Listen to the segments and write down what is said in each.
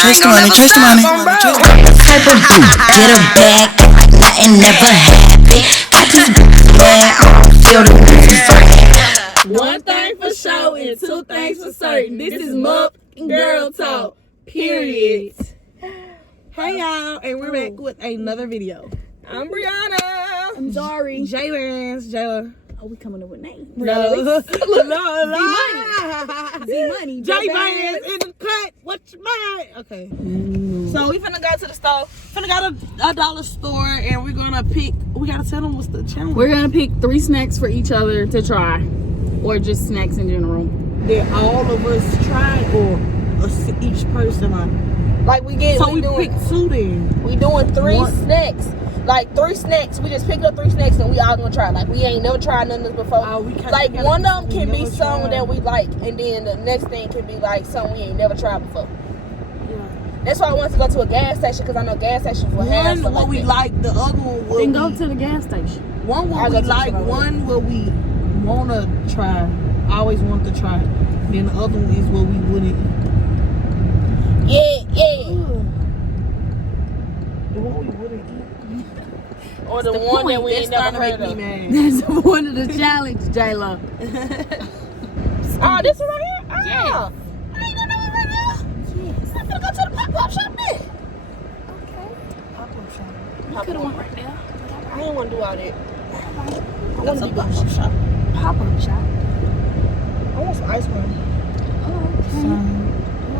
Chase the money, chase the money. Type of dude, get a bag, nothing never happened. I just mad, I don't feel the need for One thing for sure and two things for certain. This is Mup Girl Talk, period. Hey y'all, and we're back with another video. I'm Brianna. I'm Zari. Jayla. Oh, we coming up with names. No. Z-Money. J Vans in the cut. What you mind? Okay. So we finna go to the store. Finna go to a dollar store, and we're gonna pick. We gotta tell them what's the challenge. We're gonna pick 3 snacks for each other to try, or just snacks in general. That all of us try, or each person Like we get, So we pick 2 then. We doing 3 One. snacks. Like 3 snacks. We just picked up 3 snacks and we all gonna try. Like we ain't never tried none of this before. Like one of them can be something that we like, and then the next thing can be like something we ain't never tried before. Yeah. That's why I wanted to go to a gas station, because I know gas stations will have One stuff what like we that. like, the other one will Then go to the gas station. One I'll what go we to the like, store. one what we wanna try. Always want to try. Then the other one is what we wouldn't. Yeah. The one we wouldn't eat. Or the one that we ain't never heard make of. me mad. That's one of the challenge, Jayla. Oh, this one right here? Oh. Yeah. I ain't gonna know it right now. Yes. I'm gonna go to the pop-up shop then. Pop-up shop. You could have went right there. I didn't want to do all that. I want to be Pop-up shop. Pop-up shop. I want some ice cream. Oh,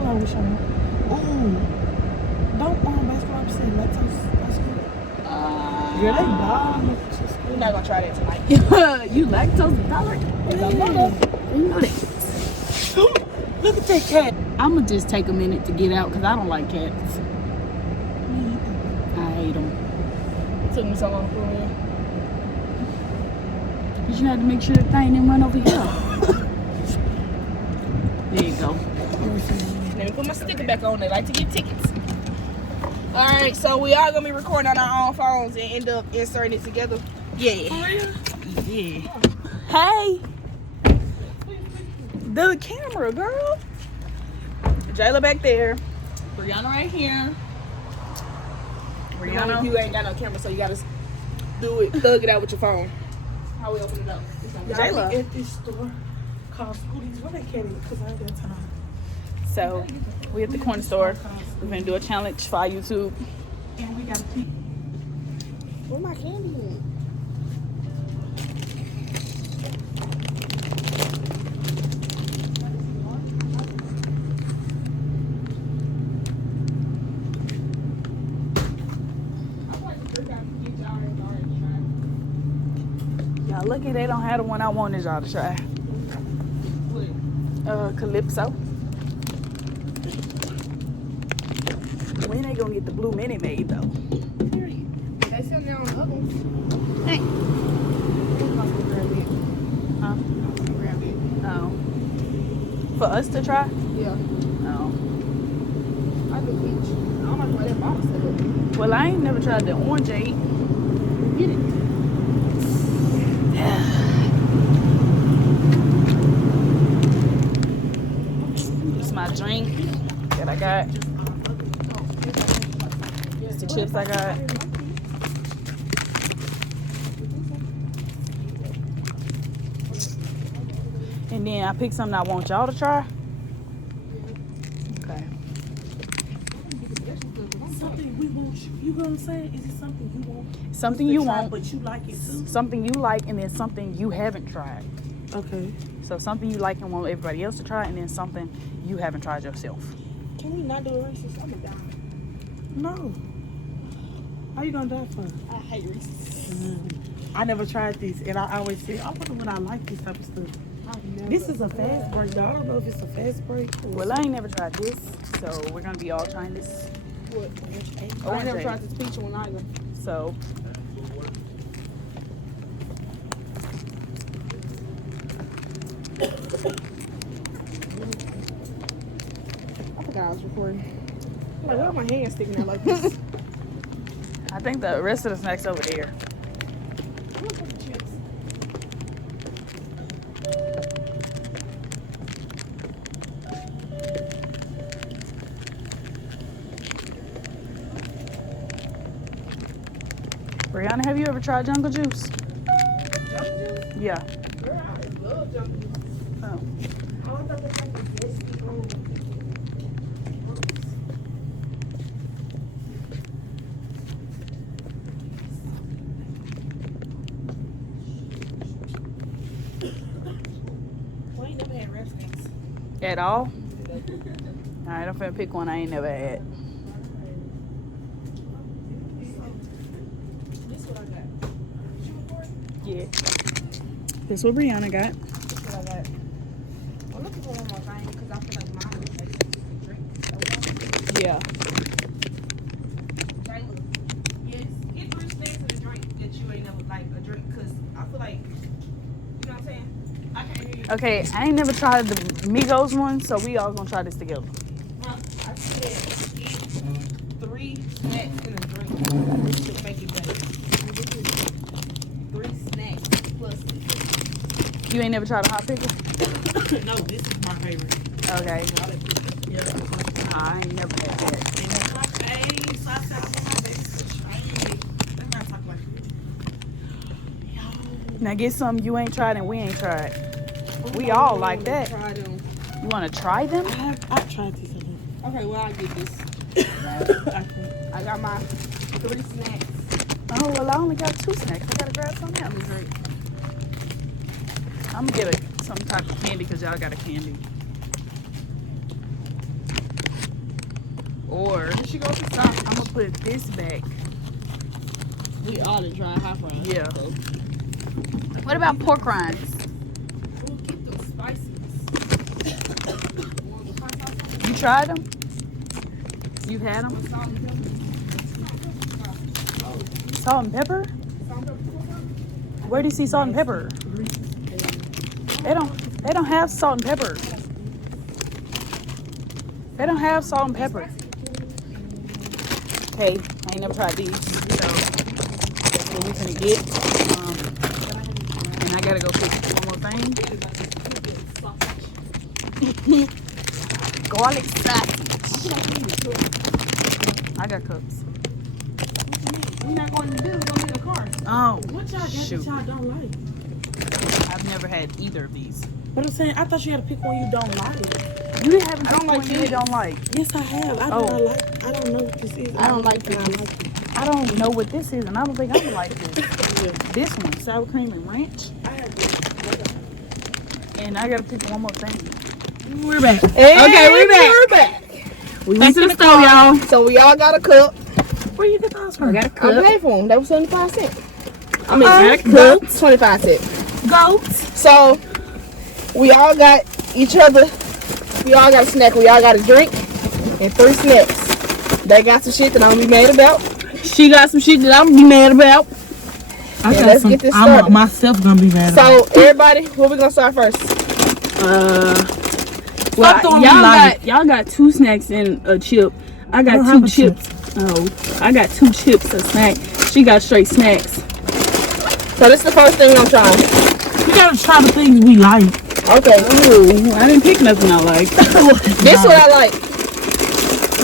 I wish I knew. Ooh. Don't basketball say lactose ice cream. Yeah, they bomb. We're not gonna try that tonight. You lactose intolerant? You know that. Look at that cat. I'ma just take a minute to get out because I don't like cats. I hate them. It took me so long to pull in. But you had to make sure the thing didn't run over here. There you go. Let me put my sticker back on. They like to get tickets. Alright, so we are gonna be recording on our own phones and end up inserting it together. Yeah. Yeah. Hey! The camera, girl. Jayla back there. Brianna right here. Brianna, you ain't got no camera, so you gotta do it, thug it out with your phone. How we open it up? Jayla at this store called Scooties. Where they cat at? Because I ain't got time. So, we at the corner store. We're gonna do a challenge for our YouTube. And we got to pick. Where my candy at? Y'all lucky they don't have the one I wanted y'all to try. Calypso. When they gonna get the blue Minute Maid though? They still there on the other one. Hey. Huh? Grab it. Oh. For us to try? Yeah. No. I do peach. I don't like the way that bottle set up. Well, I ain't never tried the orangeade. Get it. This is my drink that I got. It's the chips I got. And then I picked something I want y'all to try. Okay. Something we want. You know what I'm saying? Is it something you want? Something to you try, want, but you like it too? something you like, and then something you haven't tried. Okay. So something you like and want everybody else to try, and then something you haven't tried yourself. Can we not do a racist? I'm gonna die. No. How you gonna die for? I hate Reese's. I never tried this, and I always say, I wonder when I like this type of stuff. This is a fast break, though. I don't know if it's a fast break. Or Well, I ain't never tried this, so we're gonna be all trying this. What? I ain't never tried this peach one either. So I forgot I was recording. I'm like, why are my hands sticking out like this? I think the rest of the snacks over there. Brianna, have you ever tried jungle juice? Yeah. Oh. We ain't never had rap snacks. At all? Alright, I'm finna pick one I ain't never had. This what I got. Yeah. This what Brianna got. This what I got. I'm looking for one more thing because I feel like mine is like a drink. Yeah. Jayla, yes, get 3 snacks and a drink that you ain't never like a drink because I feel like, you know what I'm saying? I can't hear you. Okay, I ain't never tried the Migos one, so we all gonna try this together. I said get 3 snacks and a drink. This should make it better. 3 snacks plus. You ain't never tried a hot pickle? No, this is my favorite. Okay. Yeah. I ain't never had that. Now get something you ain't tried and we ain't tried. We all like that. Try them. You wanna try them? I've tried these. Okay, well I'll get this. I got my 3 snacks. Oh, well I only got 2 snacks. I gotta grab something else. I'm gonna get some type of candy because y'all got a candy. Or She goes to stop. I'm gonna put this back. We all done tried hot fries. Yeah. What about pork rinds? We'll get the spices. You tried them? You had them? Salt and pepper? Where do you see salt and pepper? They don't have salt and pepper. They don't have salt and pepper. Hey, I ain't never tried these. So what we finna get. And I gotta go pick one more thing. Garlic sausage. I got cups. We're not going to do this. We're going to get a car. Oh, What y'all got shoot. that y'all don't like? I've never had either of these. But I'm saying, I thought you had to pick one you don't like. You didn't have I don't like you these. don't like. Yes, I have. I Oh. don't like. I don't know what this is. I don't like this. this. I don't know what this is, and I don't think I'm gonna like this. This one, sour cream and ranch. I have this. And I gotta pick one more thing. We're back. Okay, we're back. We're back. We went to the store, y'all. So we all got a cup. Where you get those from? I got a I cup. paid for them. That was 75 cents. I mean, Alright, cup, 25 cents. Goats. So we all got each other. We all got a snack. We all got a drink and 3 snacks. They got some shit that I'm gonna be mad about. She got some shit that I'm gonna be mad about. Yeah, let's get this started. myself gonna be mad So everybody, where we gonna start first? Well, y'all got 2 snacks and a chip. I got 2 chips. Oh, I got 2 chips a snack. She got straight snacks. So this is the first thing I'm trying. We gotta try the things we like. Okay. Ooh, I didn't pick nothing I like. This what I like.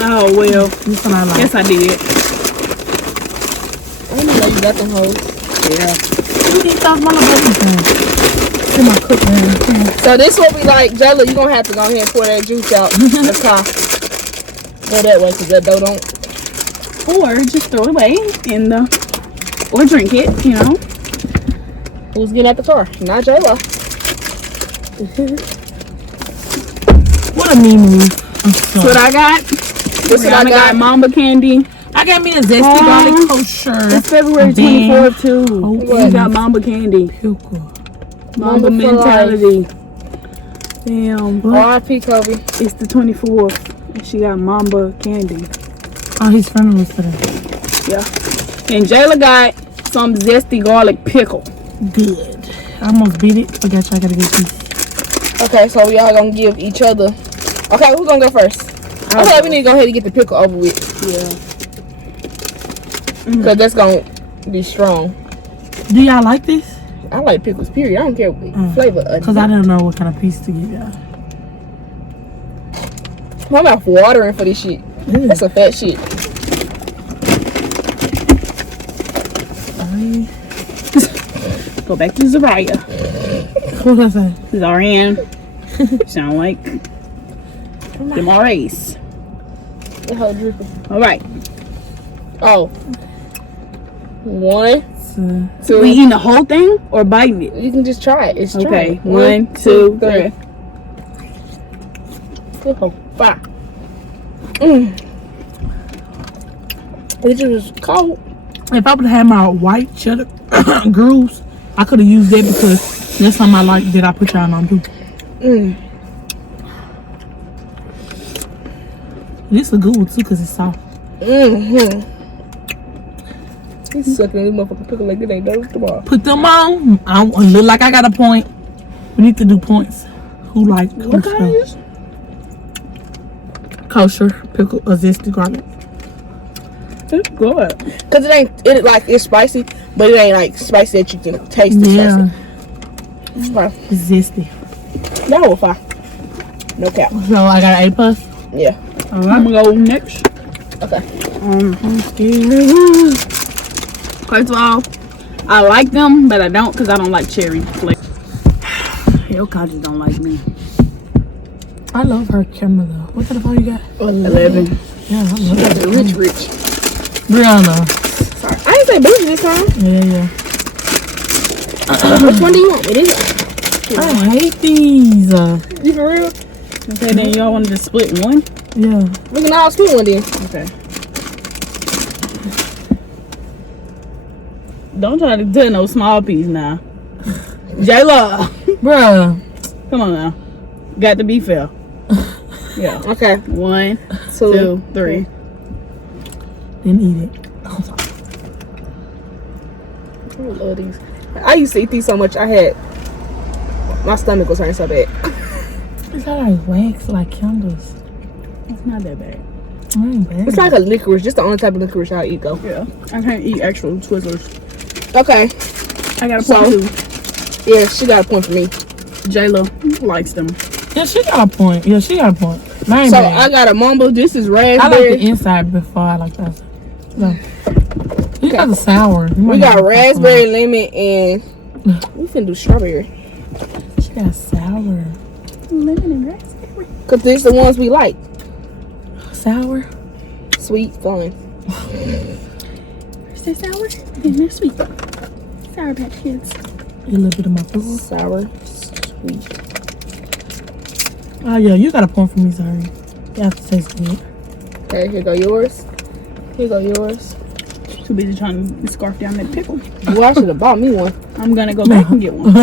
Oh well, This one I like. yes I did. I didn't know you got them hoes. Yeah. We need those motherfuckers. In my cooking. So this what we like. Jayla, you gonna have to go ahead and pour that juice out the car. Go that way because that dough don't. Or just throw it away in the, or drink it, you know. Who's getting out the car? Not Jayla. What a mean. That's what I got. This what I Brianna got. Mamba candy. I got me a zesty garlic kosher. It's February 24th too. What? We got Mamba candy. Mamba Mamba for mentality. Damn. R.I.P. Kobe. It's the 24th. And she got Mamba candy. Oh, his friend was today. Yeah. And Jayla got some zesty garlic pickle. Good. I almost beat it. Forgot y'all gotta get these. Okay, so we all gonna give each other. Okay, who's gonna go first? Okay, we need to go ahead and get the pickle over with. Yeah. Because that's gonna be strong. Do y'all like this? I like pickles, period. I don't care what flavor. Because I didn't know what kind of piece to give y'all. My mouth watering for this shit. That's a fat shit. Go back to Zariah. What was I saying? Zarian. Sound like them RAs. The whole dripping. All right. Oh. 1, 2. We eating the whole thing or biting it? You can just try it. It's Okay. try. 1, 2, 3. Oh, 5. It was cold. If I would have had my white cheddar grooves, I could have used that because that's something I like that I put y'all on too. This is good too because it's soft. He's sucking this motherfucking pickle like it ain't done tomorrow. Put them on. I look like I got a point. We need to do points. Who like What kind kosher? is? Kosher pickle or zesty garlic. It's good. Cause it's spicy, but it ain't like spicy that you can taste the Yeah, spicy. It's fine. it's zesty. That was fine. No cap. So I got an A+. Yeah. All right, I'm gonna go next. Okay. I'm scared. First of all, I like them, but I don't because I don't like cherry flavor. Your cousin don't like me. I love her camera though. What kind of phone you got? 11. Yeah, I love that. Rich. Brianna. Sorry. I ain't say bougie this time. Yeah. Which one do you want? It is. I hate these. You for real? Okay, then y'all want to just split one? Yeah. We can all split one then. Okay. Don't try to do no small piece now. Jayla, Bruh. come on now. Got to be fair. Yeah. Okay. 1, 2, 2, 3. Didn't eat it. I love these. I used to eat these so much. My stomach was hurting so bad. It's like wax, like candles. It's not that bad. It ain't bad. It's like a licorice. Just the only type of licorice I eat though. Yeah. I can't eat actual Twizzlers. Okay. I got a So- point too. Yeah, she got a point for me. Jayla likes them. Yeah, she got a point. Yeah, she got a point. Mine So bad. I got a mumbo. This is I like raspberry. the inside before I like that. No. You got the sour. You We might got have raspberry, lemon, and we finna do strawberry. She got sour. Lemon and raspberry. Cause these the ones we like. Sour? Sweet, fun. Is that sour? And they're sweet. Sour Patch Kids. A little bit of my food. Sour, sweet. Oh, yeah, you got a point for me, sorry. You have to taste good. Okay, here go yours. Here go yours. Too busy trying to scarf down that pickle. Well, I should have bought me one. I'm gonna go back and get one.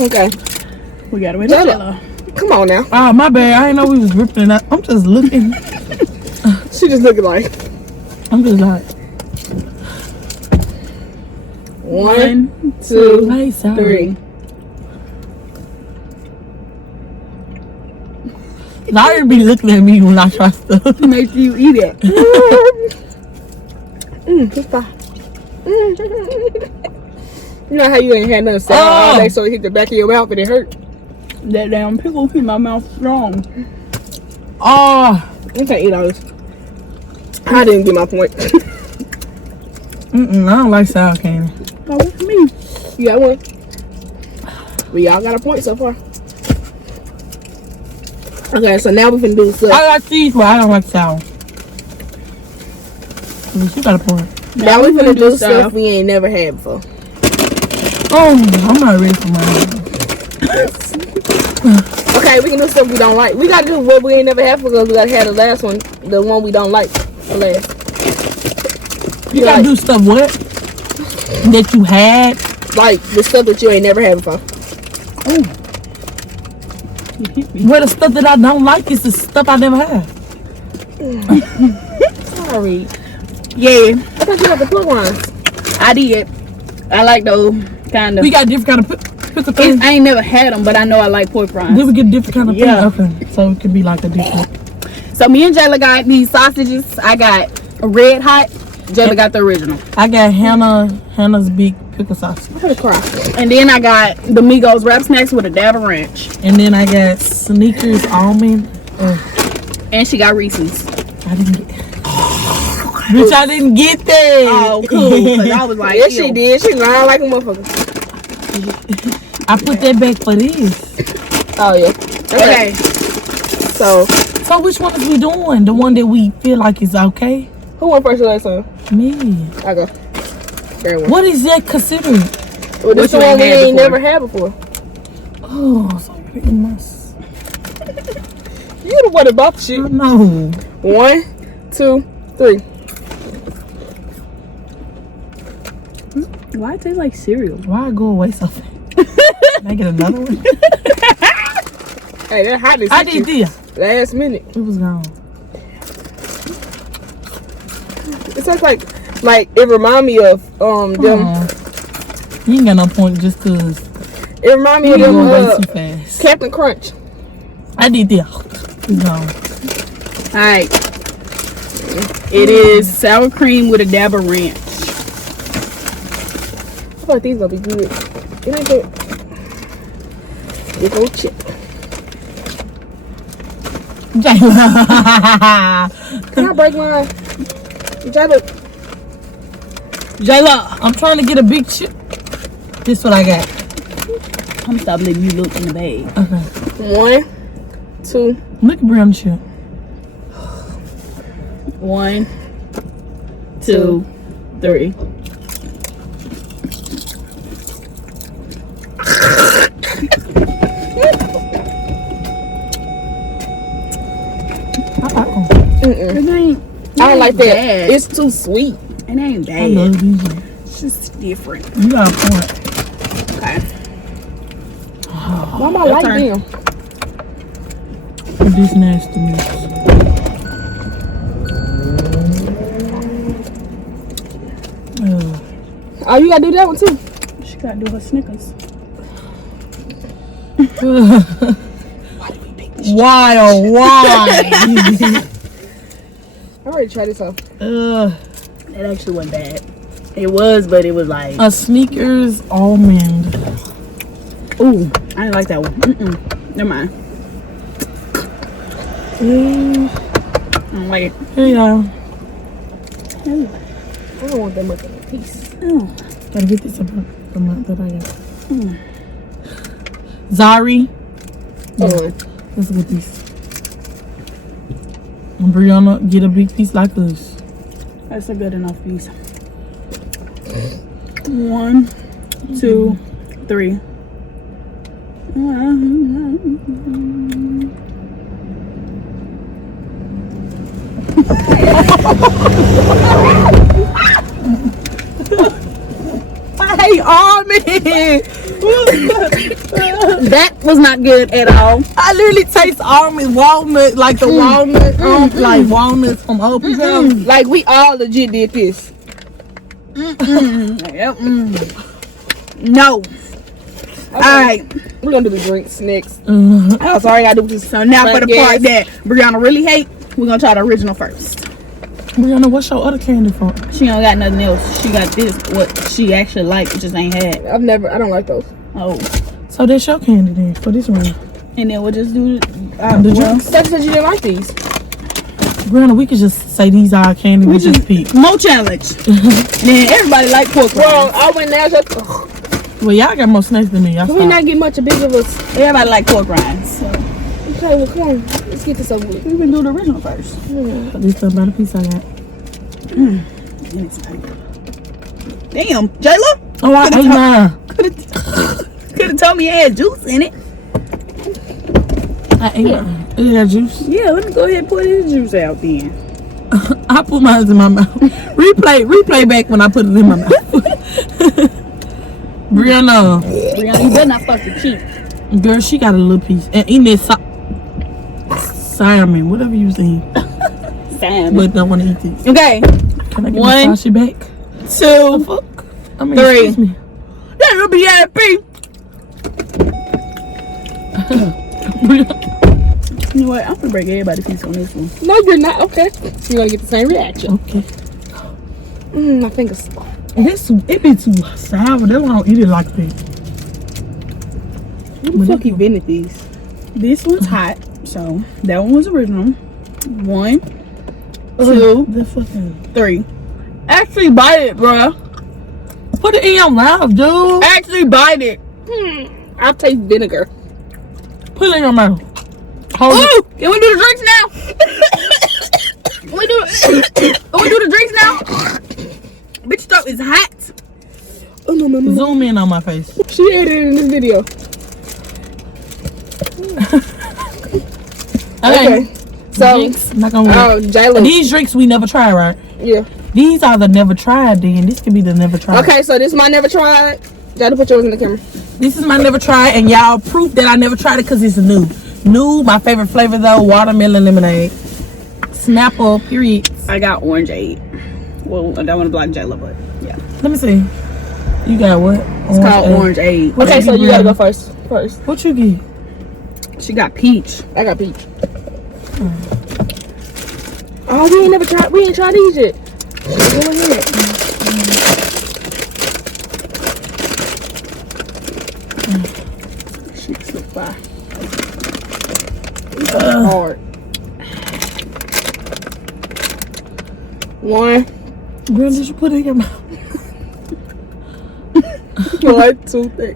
Okay. We gotta wait till Jayla. Come on now. Oh, my bad. I didn't know we was ripping that. I'm just looking. She just looking like I'm just like, 1, 2, 2, hey, sour. 3. Larry be looking at me when I try stuff. Make you eat it. It's fine. You know how you ain't had nothing sour all day, so it hit the back of your mouth and it hurt. That damn pickle in my mouth strong. Oh, You can't eat all this. I didn't get my point. I don't like sour candy. Oh, what's me? You got one. We all got a point so far. Okay, so now we can do stuff. I like these, but I don't like sour. You got a point. Now we finna do stuff stuff. we ain't never had before. Oh, I'm not ready for mine. Okay, we can do stuff we don't like. We gotta do what we ain't never had because we gotta have the last one, the one we don't like, the last. You gotta do stuff what? That you had. Like the stuff that you ain't never had before. Well, the stuff that I don't like is the stuff I never had. Sorry. Yeah, I thought you got the plug lines. I did. I like those kind of. We got different kind of pickle things. I ain't never had them, but I know I like pork Then rinds. we get different kind of Yeah. things. Okay, so it could be like a different. So me and Jayla got these sausages. I got a red hot. Jayla got the original. I got Hannah's big pickle sauce, I'm gonna cry. And then I got the Migos wrap snacks with a dab of ranch. and then I got Snickers almond. And she got Reese's. I didn't get. Bitch, I didn't get that. Oh, cool. Cause I was like, Yes, she did. She lied like a motherfucker. I put that back for this. Oh yeah. Okay. So So which one is we doing? The one that we feel like is okay? who went first or last time? Me. I go. Very well. What is that considered? Well, this What the you one ain't we had ain't before? never had before. Oh, so pretty much. You the one that bought the I shit. don't know. 1, 2, 3. Why it tastes like cereal? Why go away so fast? Can I get another one? Hey, that hotness I hit did you this. last minute. It was gone. It tastes like it remind me of them. Aw. You ain't got no point just cause It remind me you of going way them too fast. Captain Crunch. I did this. It's gone. Alright. It is sour cream with a dab of ranch. I feel like these gonna be good. It ain't good. Big old chip. Can I break mine? Jayla, I'm trying to get a big chip. This what I got. I'm gonna stop letting you look in the bag. Okay. 1, 2. Look at brown chip. 1, 2, 3. I like them. I don't like that. bad. It's too sweet. It ain't I bad. love these. It's just different. You got a point. Okay. Why am I like turn. them? With this nastiness. Oh, you gotta do that one too. She gotta do her Snickers. Why oh why? I already tried this off. It actually wasn't bad. It was, but it was like, A Snickers almond. ooh, I didn't like that one. Never mind. I don't like it. Here y'all. I don't want that much of a piece. Gotta get this amount that I got. Zari. Oh, That's a good piece. And Brianna, get a big piece like us. That's a good enough piece. 1, 2, 3. Hey, almond. That was not good at all. I literally taste almond, walnut, like the walnut, like walnuts from Opie. like we all legit did this. No. Alright. We're gonna do the drinks next. Oh, sorry, I gotta do this. So now for the Yes. part that Brianna really hate, we're gonna try the original first. Brianna, what's your other candy from? She don't got nothing else. She got this, what she actually like, just ain't had. I don't like those. Oh. So that's your candy then for this one. And then we'll just do The well, drinks. Steph said you didn't like these. Brianna, we could just say these are our candy. We just pick. more challenge. And then everybody like pork Well, rinds. I went there. Well, y'all got more snacks than me. Y'all Can we stop. not get much big of us? Everybody like pork rinds. So Okay, well, come on. Let's get this over with. we can do the original first. This is about a piece I got. Damn, Jayla. Oh, I ate mine. Could have told me it had juice in it. I ate mine. It got juice. Yeah, let me go ahead and pour this juice out then. I put mine in my mouth. Replay back when I put it in my mouth. Brianna, Brianna, you better not fucking cheat. girl, she got a little piece. And in that salmon, whatever you saying. Sam. But don't want to eat these. Okay, Can I get One. my sausage back? 2, Fuck. I mean, 3. excuse me. That will be happy. You know what? I'm gonna break everybody's piece on this one. No, you're not. Okay. You're gonna get the same reaction. Okay. My fingers. It be too sour. That's why I don't eat it like that. Who the fuck invented these? This one's hot, so that one was original. 1, 2, The fucking 3. Actually bite it, bruh. put it in your mouth, dude. Actually bite it. I taste vinegar. Put it in your mouth. Hold it. Ooh, can we do the drinks now? Can we do the drinks now? Bitch stuff is hot. Oh, no. Zoom in on my face. She ate it in this video. Okay. So, Drinks, not gonna work. Jayla. These drinks we never tried, right? Yeah. These are the never tried. Then this could be the never tried. Okay, so this is my never tried. Jayla, put yours in the camera. This is my never tried, and y'all proof that I never tried it because it's new. New, my favorite flavor though, watermelon lemonade. Snapple, period. I got orangeade. Well, I don't want to block Jayla, but yeah. Let me see. You got what? It's called orangeade. Okay, so you gotta go first. What you get? She got peach. I got peach. Oh, we ain't tried these yet. Go ahead. She slipped by. Hard. 1, Girl, did you put it in your mouth? 1, 2, 3.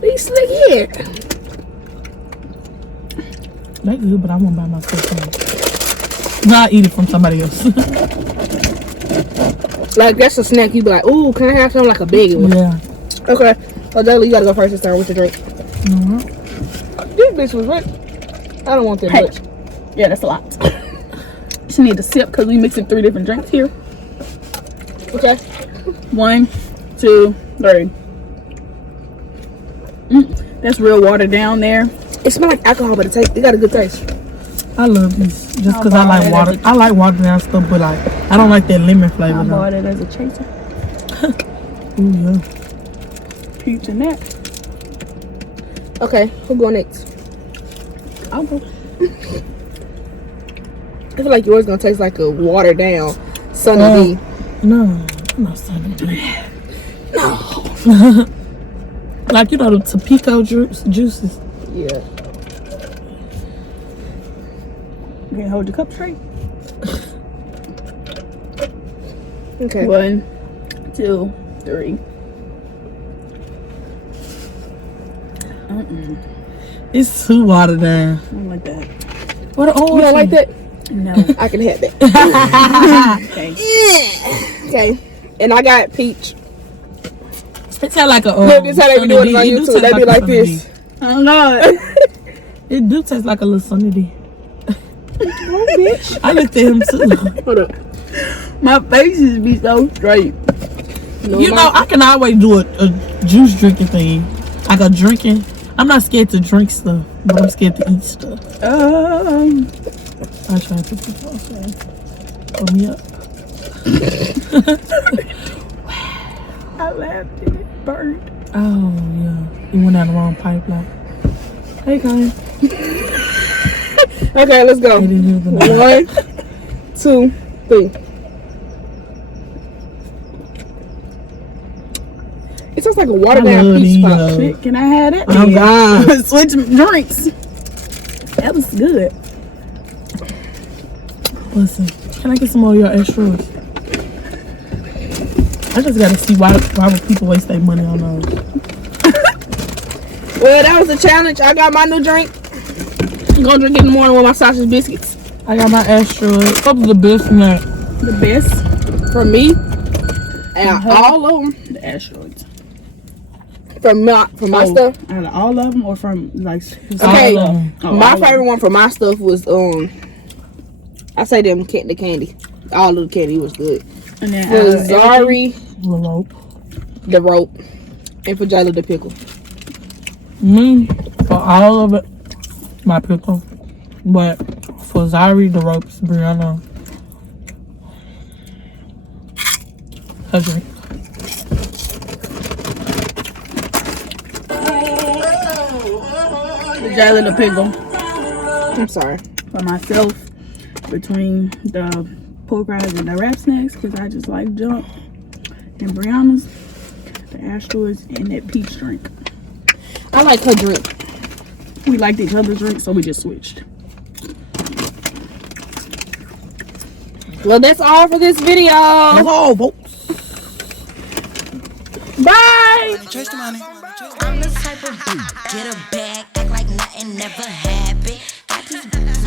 These slick here. They good, but I won't buy myself some. No, I eat it from somebody else. Like, that's a snack. You be like, ooh, can I have something like a big one? Yeah. Okay. So, Jayla, you gotta go first this time with your drink. No, This bitch was rich. I don't want that Hey. much. Yeah, that's a lot. She need to sip because we mixing 3 different drinks here. Okay. 1, 2, 3. That's real watered down there. It smells like alcohol, but it got a good taste. I love this just because I bought like it water. as a- I like water down stuff, but like I don't like that lemon flavor. I though. bought it as a chaser. Ooh, yeah. Peach and that. Okay, who go next? I'll go. I feel like yours gonna taste like a watered down Sunny D. No, I'm not saying to No. Like, you know, the Topeka juices. Yeah. You can hold your cup straight. Okay. 1, 2, 3. It's too watered down. I don't like that. What? Oh, You don't like that? No. I can have that. Okay. Okay. And I got peach. It sound like a. Look, this how they be doing it on Sunny D. It do YouTube. taste They be a like Sunny this. D. Oh God. It do taste like a little Sunny D. Oh, bitch. I looked at him too. Hold up. My faces be so straight. You know, I can always do a juice drinking thing. Like a drinking. I'm not scared to drink stuff, but I'm scared to eat stuff. I try to put this on. Put me up. I laughed and it burned. Oh, yeah. It went down the wrong pipeline. Hey, Colin. Okay, let's go. It didn't even know. 1, 2, 3. It tastes like a watered I down love peach these, pop. Shit, can I have that? Oh, God. Switch drinks. That was good. Listen, can I get some more of your extras? I just gotta see why would people waste their money on those. Well, that was the challenge. I got my new drink. I'm gonna drink it in the morning with my sausage biscuits. I got my extras. What was the best snack? The best. From me. And all of them. The asteroids. From my stuff. Out of all of them or from like. Okay. All of them. Oh, My all of favorite one for my stuff was I say them the candy. All of the candy was good. them. And then For Zari, Rope. the rope, and for Jayla, the pickle. Me, for all of it, my pickle. But for Zari, the ropes, Brianna, her drink. Jayla the pickle. I'm sorry. For myself, between the pork rinds and the wrap snacks, because I just like junk. And Brianna's, the asteroids, and that peach drink. I like her drink. We liked each other's drinks, so we just switched. Well, that's all for this video. That's all, folks. Bye. Chase the money. I'm the type of bitch, get a bag, act like nothing never happened. Got these bitches